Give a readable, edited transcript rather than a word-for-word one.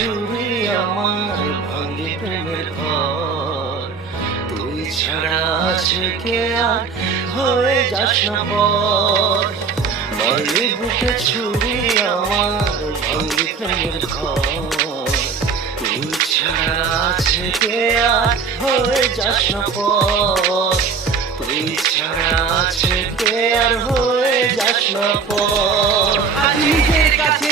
ছুরি আমার ভাঙে প্রেমের ঘর, তুই ছাড়া আছে কে আর হয়ে যাস না পর। মারলি বুকে ছুরি আমার ভাঙে প্রেমের ঘর, তুই ছাড়া আছে কে আর হয়ে যাস না পর, তুই ছাড়া আছে কে আর হয়ে যাস না পর। আজ নিজের কাছে